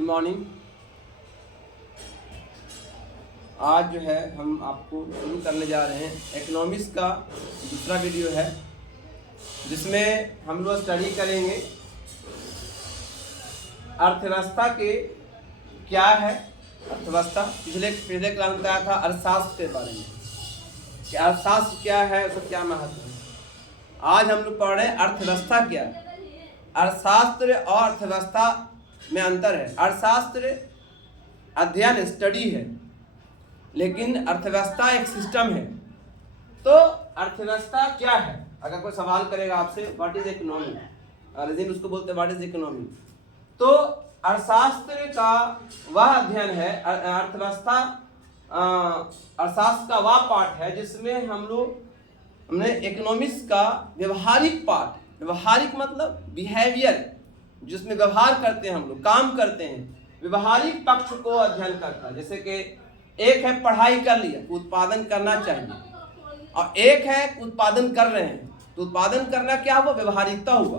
Good morning. आज जो है हम आपको शुरू करने जा रहे हैं इकोनॉमिक्स का दूसरा वीडियो है, जिसमें हम लोग स्टडी करेंगे अर्थव्यवस्था के क्या है। अर्थव्यवस्था पहले क्लास में बताया था अर्थशास्त्र के बारे में कि अर्थशास्त्र क्या है, उसका क्या महत्व है। आज हम लोग पढ़ रहे हैं अर्थव्यवस्था क्या है। अर्थशास्त्र और अर्थव्यवस्था में अंतर है। अर्थशास्त्र अध्ययन स्टडी है, लेकिन अर्थव्यवस्था एक सिस्टम है। तो अर्थव्यवस्था क्या है, अगर कोई सवाल करेगा आपसे व्हाट इज इकोनॉमी, अंग्रेजी उसको बोलते हैं व्हाट इज इकोनॉमी। तो अर्थशास्त्र का वह अध्ययन है, अर्थव्यवस्था अर्थशास्त्र का वह पार्ट है जिसमें हमने इकोनॉमिक्स का व्यवहारिक पार्ट, व्यवहारिक मतलब बिहेवियर, जिसमें व्यवहार करते हैं हम लोग, काम करते हैं, व्यवहारिक पक्ष को अध्ययन करता है। जैसे कि एक है पढ़ाई कर लिया, उत्पादन करना चाहिए, और एक है उत्पादन कर रहे हैं, तो उत्पादन करना क्या हुआ, व्यवहारिकता हुआ।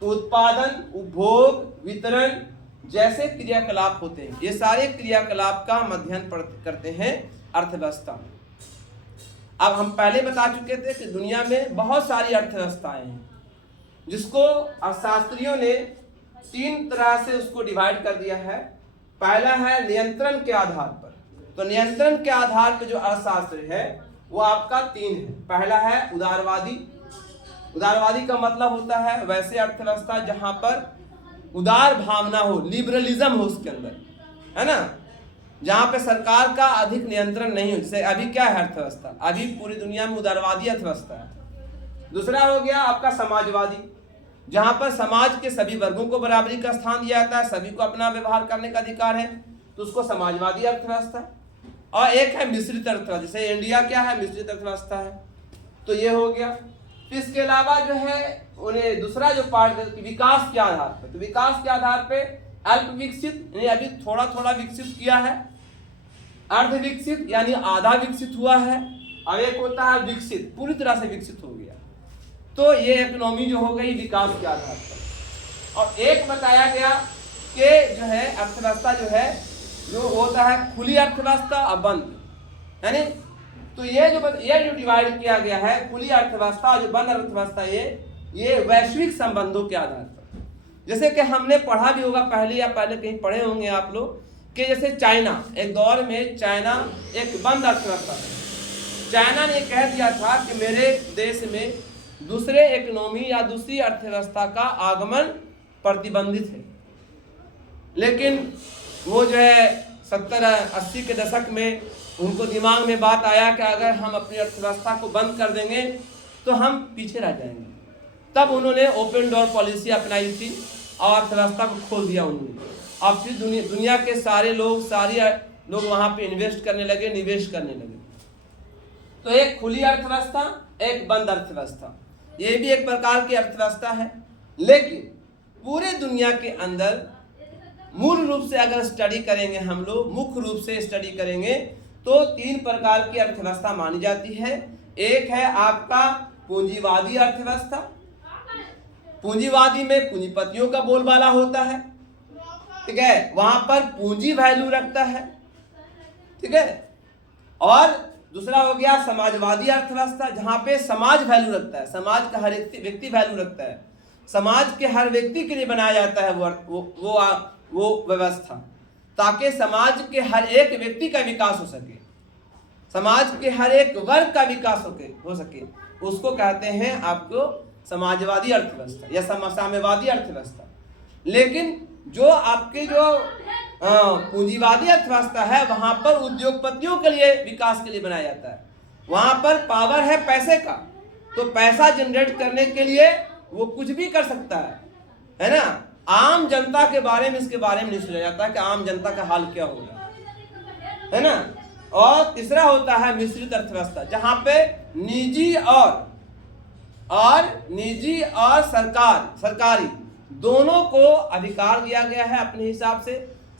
तो उत्पादन, उपभोग, वितरण जैसे क्रियाकलाप होते हैं, ये सारे क्रियाकलाप का हम अध्ययन करते हैं अर्थव्यवस्था। अब हम पहले बता चुके थे कि दुनिया में बहुत सारी अर्थव्यवस्थाएं हैं, जिसको अर्थशास्त्रियों ने तीन तरह से उसको डिवाइड कर दिया है। पहला है नियंत्रण के आधार पर। तो नियंत्रण के आधार पर जो अर्थशास्त्र है वो आपका तीन है। पहला है उदारवादी। उदारवादी का मतलब होता है वैसे अर्थव्यवस्था जहां पर उदार भावना हो, लिबरलिज्म हो उसके अंदर, है ना, जहां पे सरकार का अधिक नियंत्रण नहीं हो। जैसे अभी क्या है अर्थव्यवस्था, अभी पूरी दुनिया में उदारवादी अर्थव्यवस्था है। दूसरा हो गया आपका समाजवादी, जहां पर समाज के सभी वर्गों को बराबरी का स्थान दिया जाता है, सभी को अपना व्यवहार करने का अधिकार है, तो उसको समाजवादी अर्थव्यवस्था। और एक है मिश्रित अर्थव्यवस्था, जैसे इंडिया क्या है, मिश्रित अर्थव्यवस्था है। तो ये हो गया। तो इसके अलावा जो है उन्हें दूसरा जो पार्ट है विकास के आधार पर। तो विकास के आधार पे अल्प विकसित यानी अभी थोड़ा थोड़ा विकसित किया है, अर्ध विकसित यानी आधा विकसित हुआ है, और एक होता है विकसित, पूरी तरह से विकसित हो गया। तो ये इकोनॉमी जो हो गई विकास के आधार पर। और एक बताया गया कि जो है अर्थव्यवस्था जो होता है खुली अर्थव्यवस्था और बंद, यानी तो ये जो डिवाइड किया गया है खुली अर्थव्यवस्था और जो बंद अर्थव्यवस्था, ये वैश्विक संबंधों के आधार पर। जैसे कि हमने पढ़ा भी होगा पहले या पहले कहीं पढ़े होंगे आप लोग कि जैसे चाइना, एक दौर में चाइना एक बंद अर्थव्यवस्था था। चाइना ने कह दिया था कि मेरे देश में दूसरे इकोनॉमी या दूसरी अर्थव्यवस्था का आगमन प्रतिबंधित है। लेकिन वो जो है 70-80 के दशक में उनको दिमाग में बात आया कि अगर हम अपनी अर्थव्यवस्था को बंद कर देंगे तो हम पीछे रह जाएंगे। तब उन्होंने ओपन डोर पॉलिसी अपनाई थी और अर्थव्यवस्था को खोल दिया उन्होंने। अब फिर दुनिया के सारे लोग वहाँ पे इन्वेस्ट करने लगे, निवेश करने लगे। तो एक खुली अर्थव्यवस्था, एक बंद अर्थव्यवस्था, ये भी एक प्रकार की अर्थव्यवस्था है। लेकिन पूरे दुनिया के अंदर मूल रूप से अगर स्टडी करेंगे, हम लोग मुख्य रूप से स्टडी करेंगे तो तीन प्रकार की अर्थव्यवस्था मानी जाती है। एक है आपका पूंजीवादी अर्थव्यवस्था। पूंजीवादी में पूंजीपतियों का बोलबाला होता है, ठीक है, वहां पर पूंजी वैल्यू रखता है, ठीक है। और दूसरा हो गया समाजवादी अर्थव्यवस्था, जहां पे समाज वैल्यू रखता है, समाज का हर एक व्यक्ति वैल्यू रखता है, समाज के हर व्यक्ति के लिए बनाया जाता है वो व्यवस्था, ताकि समाज के हर एक व्यक्ति का विकास हो सके, समाज के हर एक वर्ग का विकास हो सके। उसको कहते हैं आपको समाजवादी अर्थव्यवस्था या साम्यवादी अर्थव्यवस्था। लेकिन जो आपके जो पूंजीवादी अर्थव्यवस्था है, वहां पर उद्योगपतियों के लिए विकास के लिए बनाया जाता है। वहां पर पावर है पैसे का, तो पैसा जनरेट करने के लिए वो कुछ भी कर सकता है ना। आम जनता के बारे में इसके बारे में नहीं सोचा जाता कि आम जनता का हाल क्या होगा, है ना। और तीसरा होता है मिश्रित अर्थव्यवस्था, जहां पे निजी और सरकारी दोनों को अधिकार दिया गया है अपने हिसाब से।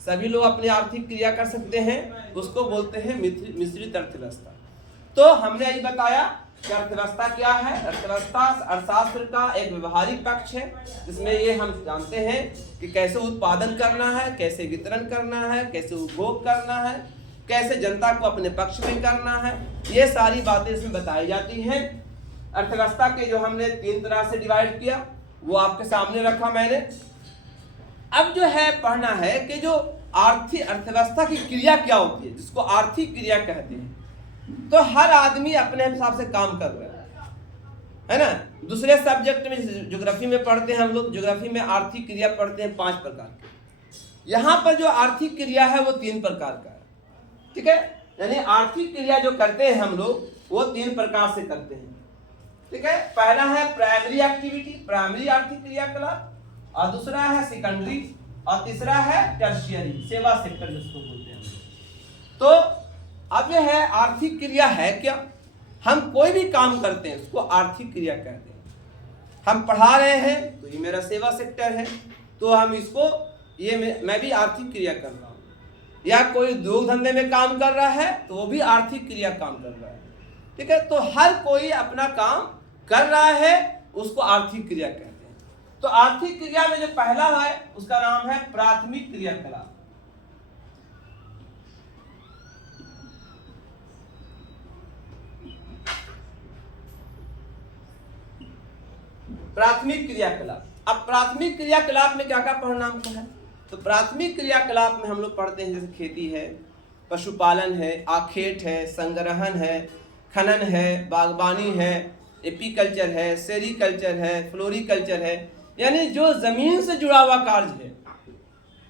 सभी लोग अपनी आर्थिक क्रिया कर सकते हैं, उसको बोलते हैं मिश्रित अर्थव्यवस्था। तो हमने यही बताया कि अर्थव्यवस्था क्या है। अर्थव्यवस्था अर्थशास्त्र का एक व्यवहारिक पक्ष है, जिसमें ये हम जानते हैं कि कैसे उत्पादन करना है, कैसे वितरण करना है, कैसे उपभोग करना है, कैसे जनता को अपने पक्ष में करना है, ये सारी बातें इसमें बताई जाती हैं। अर्थव्यवस्था के जो हमने 3 तरह से डिवाइड किया वो आपके सामने रखा मैंने। अब जो है पढ़ना है कि जो आर्थिक अर्थव्यवस्था की क्रिया क्या होती है, जिसको आर्थिक क्रिया कहते हैं। तो हर आदमी अपने हिसाब से काम कर रहा है ना। दूसरे सब्जेक्ट में ज्योग्राफी में पढ़ते हैं हम लोग, ज्योग्राफी में आर्थिक क्रिया पढ़ते हैं 5 प्रकार के। यहाँ पर जो आर्थिक क्रिया है वो 3 प्रकार का है, ठीक है। यानी आर्थिक क्रिया जो करते हैं हम लोग वो 3 प्रकार से करते हैं, ठीक है। पहला है प्राइमरी एक्टिविटी, प्राइमरी आर्थिक क्रियाकलाप, और दूसरा है सेकेंडरी, और तीसरा है टर्शियरी, सेवा सेक्टर जिसको बोलते हैं। तो अब यह है आर्थिक क्रिया है क्या। हम कोई भी काम करते हैं उसको आर्थिक क्रिया कहते हैं। हम पढ़ा रहे हैं तो ये मेरा सेवा सेक्टर है, तो हम इसको ये मैं भी आर्थिक क्रिया कर रहा हूँ। या कोई उद्योग धंधे में काम कर रहा है तो वो भी आर्थिक क्रिया काम कर रहा है, ठीक है। तो हर कोई अपना काम कर रहा है, उसको आर्थिक क्रिया कहते हैं। तो आर्थिक क्रिया में जो पहला है उसका नाम है प्राथमिक क्रियाकलाप। प्राथमिक क्रियाकलाप। अब प्राथमिक क्रियाकलाप में क्या क्या पढ़ना हमको है। तो प्राथमिक क्रियाकलाप में हम लोग पढ़ते हैं जैसे खेती है, पशुपालन है, आखेट है, संग्रहण है, खनन है, बागवानी है, एपीकल्चर है, सेरीकल्चर है, फ्लोरीकल्चर है। यानी जो जमीन से जुड़ा हुआ कार्य है,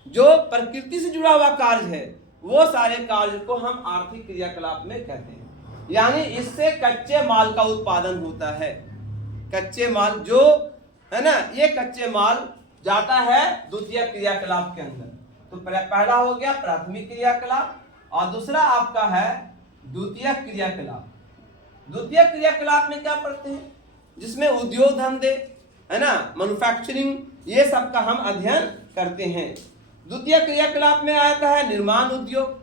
जो प्रकृति से जुड़ा हुआ कार्य है, वो सारे कार्य को हम आर्थिक क्रियाकलाप में कहते हैं। यानी इससे कच्चे माल का उत्पादन होता है। कच्चे माल जो है ना, ये कच्चे माल जाता है द्वितीय क्रियाकलाप के अंदर। तो पहला हो गया प्राथमिक क्रियाकलाप, और दूसरा आपका है द्वितीय क्रियाकलाप। द्वितीय क्रियाकलाप में क्या पढ़ते हैं, जिसमें उद्योग धंधे है ना, मैन्युफैक्चरिंग, ये सब का हम अध्ययन करते हैं। द्वितीय क्रियाकलाप में आता है निर्माण उद्योग,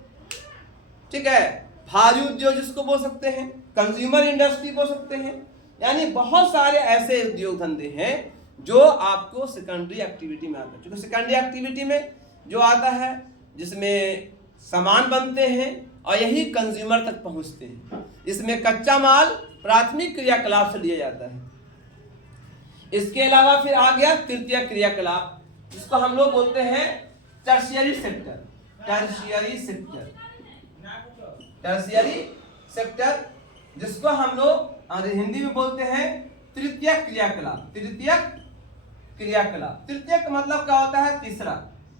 ठीक है, भारी उद्योग जिसको बोल सकते हैं, कंज्यूमर इंडस्ट्री बोल सकते हैं। यानी बहुत सारे ऐसे उद्योग धंधे हैं जो आपको सेकेंडरी एक्टिविटी में आता है। क्योंकि सेकेंडरी एक्टिविटी में जो आता है जिसमें सामान बनते हैं और यही कंज्यूमर तक पहुंचते हैं, इसमें कच्चा माल प्राथमिक क्रियाकलाप से लिया जाता है। इसके अलावा फिर आ गया तृतीय क्रियाकलाप, जिसको हम लोग बोलते हैं tertiary sector. Tertiary sector, tertiary sector जिसको हम लोग हिंदी में बोलते हैं तृतीय क्रियाकलाप। तृतीय क्रियाकलाप, तृतीय का मतलब क्या होता है, तीसरा।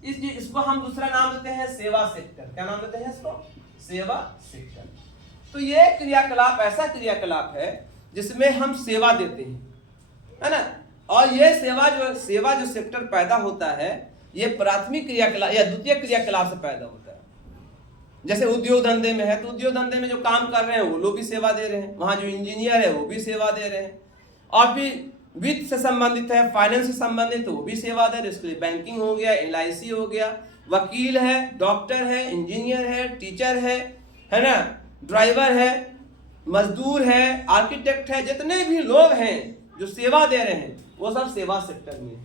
इसको हम दूसरा नाम देते हैं सेवा सेक्टर। क्या नाम देते हैं इसको, सेवा सेक्टर। तो ये क्रियाकलाप ऐसा क्रियाकलाप है जिसमें हम सेवा देते हैं, है ना। और ये सेवा जो सेक्टर पैदा होता है, ये प्राथमिक क्रियाकलाप या द्वितीय क्रियाकलाप से पैदा होता है। जैसे उद्योग धंधे में है तो उद्योग धंधे में जो काम कर रहे हैं वो लोग भी सेवा दे रहे हैं, वहाँ जो इंजीनियर है वो भी सेवा दे रहे हैं। और फिर वित्त से संबंधित है, फाइनेंस से संबंधित तो वो भी सेवा दे रहे हैं। इसके लिए बैंकिंग हो गया, LIC हो गया, वकील है, डॉक्टर है, इंजीनियर है, टीचर है ना, ड्राइवर है, मजदूर है, आर्किटेक्ट है, जितने भी लोग हैं जो सेवा दे रहे हैं वो सब सेवा सेक्टर में है।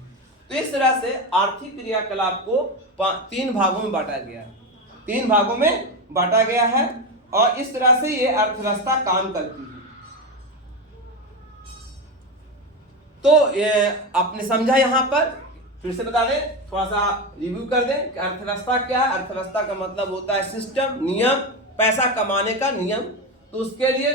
तो इस तरह से आर्थिक क्रियाकलाप को 3 भागों में बांटा गया है। 3 भागों में बांटा गया है और इस तरह से ये अर्थव्यवस्था काम करती है। तो आपने समझा, यहाँ पर फिर से बता दें, थोड़ा सा रिव्यू कर दें कि अर्थव्यवस्था क्या है। अर्थव्यवस्था का मतलब होता है सिस्टम, नियम, पैसा कमाने का नियम। तो उसके लिए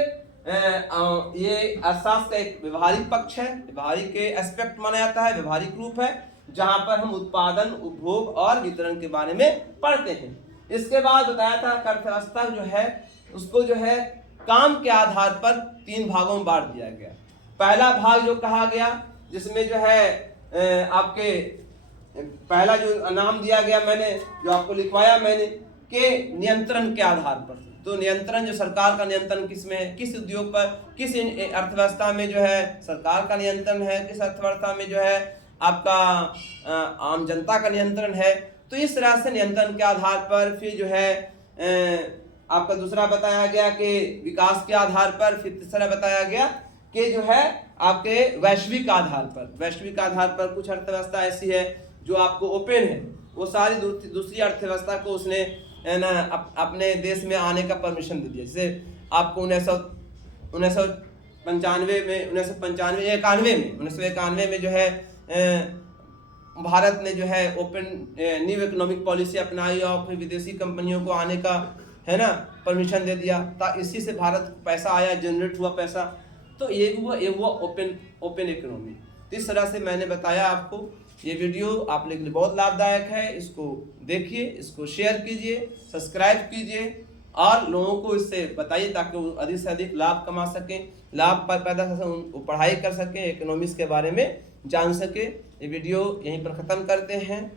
ये अर्थशास्त्र का एक व्यवहारिक पक्ष है, व्यवहारिक के एस्पेक्ट माना जाता है, व्यवहारिक रूप है, जहां पर हम उत्पादन, उपभोग और वितरण के बारे में पढ़ते हैं। इसके बाद बताया था कि अर्थव्यवस्था जो है उसको जो है काम के आधार पर 3 भागों में बांट दिया गया। पहला भाग जो कहा गया, जिसमें जो है आपके पहला जो नाम दिया गया मैंने, जो आपको लिखवाया मैंने, के नियंत्रण के आधार पर। तो नियंत्रण, जो सरकार का नियंत्रण किसमें है, किस उद्योग पर, किस अर्थव्यवस्था में जो है सरकार का नियंत्रण है, किस अर्थव्यवस्था में जो है आपका आम जनता का नियंत्रण है। तो इस तरह से नियंत्रण के आधार पर फिर जो है आपका दूसरा बताया गया कि विकास के आधार पर, फिर तीसरा बताया गया कि जो है आपके वैश्विक आधार पर कुछ अर्थव्यवस्था ऐसी है जो आपको ओपन है, वो सारी दूसरी अर्थव्यवस्था को उसने है ना अपने देश में आने का परमिशन दे दिया। जैसे आपको 1991 में जो है भारत ने जो है ओपन न्यू इकोनॉमिक पॉलिसी अपनाई और फिर विदेशी कंपनियों को आने का है ना परमिशन दे दिया, इसी से भारत को पैसा आया, जनरेट हुआ पैसा। तो ये हुआ ओपन इकोनॉमी। तो इस तरह से मैंने बताया आपको। ये वीडियो आप लोगों के लिए बहुत लाभदायक है, इसको देखिए, इसको शेयर कीजिए, सब्सक्राइब कीजिए और लोगों को इससे बताइए ताकि वो अधिक से अधिक लाभ कमा सकें, लाभ पैदा कर सकें, वो पढ़ाई कर सकें, इकोनॉमिक्स के बारे में जान सके। ये वीडियो यहीं पर ख़त्म करते हैं।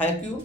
Thank you.